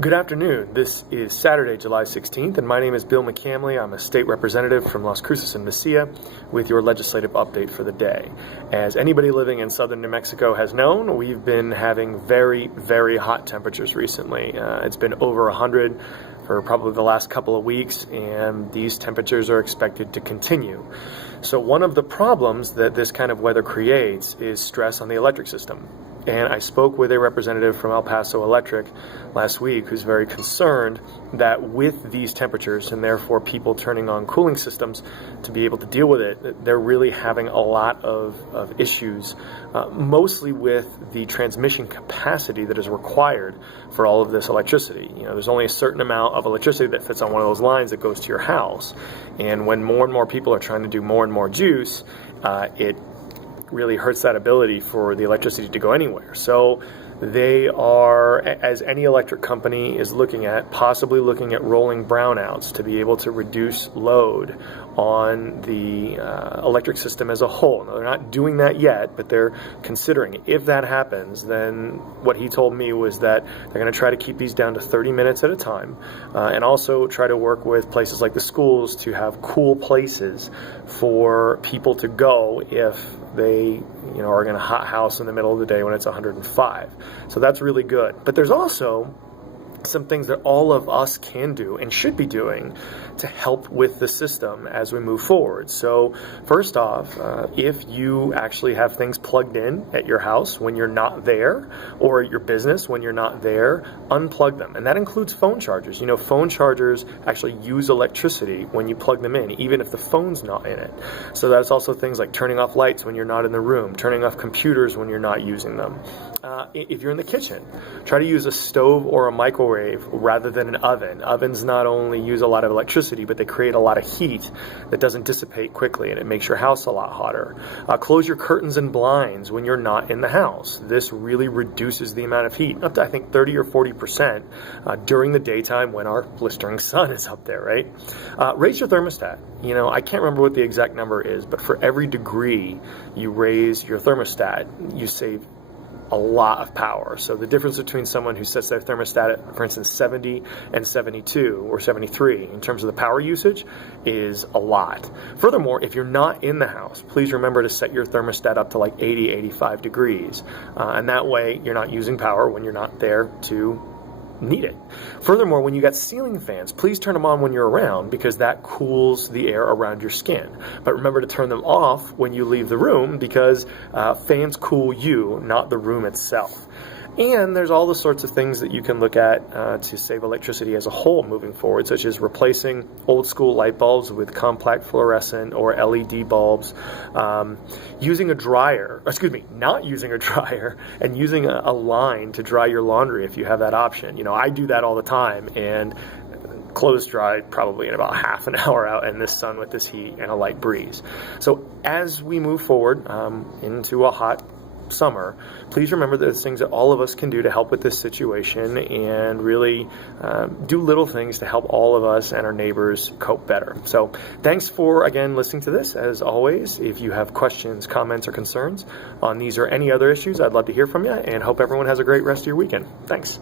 Good afternoon. This is Saturday, July 16th, and my name is Bill McCamley. I'm a state representative from Las Cruces and Mesilla with your legislative update for the day. As anybody living in southern New Mexico has known, we've been having very, very hot temperatures recently. It's been over 100 for probably the last couple of weeks, and these temperatures are expected to continue. So one of the problems that this kind of weather creates is stress on the electric system. And I spoke with a representative from El Paso Electric last week who's very concerned that with these temperatures and therefore people turning on cooling systems to be able to deal with it, they're really having a lot of issues, mostly with the transmission capacity that is required for all of this electricity. You know, there's only a certain amount of electricity that fits on one of those lines that goes to your house. And when more and more people are trying to do more and more juice, it really hurts that ability for the electricity to go anywhere. So they are, as any electric company is looking at, possibly looking at rolling brownouts to be able to reduce load on the electric system as a whole. Now, they're not doing that yet, but they're considering it. If that happens, then what he told me was that they're going to try to keep these down to 30 minutes at a time, and also try to work with places like the schools to have cool places for people to go if they are in a hot house in the middle of the day when it's 105. So that's really good. But there's also some things that all of us can do and should be doing to help with the system as we move forward. So first off, if you actually have things plugged in at your house when you're not there, or at your business when you're not there, unplug them. And that includes phone chargers. You know, phone chargers actually use electricity when you plug them in, even if the phone's not in it. So that's also things like turning off lights when you're not in the room, turning off computers when you're not using them. If you're in the kitchen, try to use a stove or a microwave rather than an oven. Ovens not only use a lot of electricity, but they create a lot of heat that doesn't dissipate quickly, and it makes your house a lot hotter. Close your curtains and blinds when you're not in the house. This really reduces the amount of heat, up to I think 30 or 40% during the daytime when our blistering sun is up there, right? Raise your thermostat. You know, I can't remember what the exact number is, but for every degree you raise your thermostat, you save a lot of power. So the difference between someone who sets their thermostat at, for instance, 70 and 72 or 73 in terms of the power usage is a lot. Furthermore, if you're not in the house, please remember to set your thermostat up to like 80, 85 degrees. And that way you're not using power when you're not there to need it. Furthermore, when you got ceiling fans, please turn them on when you're around because that cools the air around your skin. But remember to turn them off when you leave the room because fans cool you, not the room itself. And there's all the sorts of things that you can look at to save electricity as a whole moving forward, such as replacing old school light bulbs with compact fluorescent or LED bulbs, using a dryer, not using a dryer, and using a line to dry your laundry if you have that option. You know, I do that all the time, and clothes dry probably in about half an hour out in this sun with this heat and a light breeze. So as we move forward into a hot summer, please remember there's things that all of us can do to help with this situation and really do little things to help all of us and our neighbors cope better. So thanks for, again, listening to this. As always, if you have questions, comments, or concerns on these or any other issues, I'd love to hear from you and hope everyone has a great rest of your weekend. Thanks.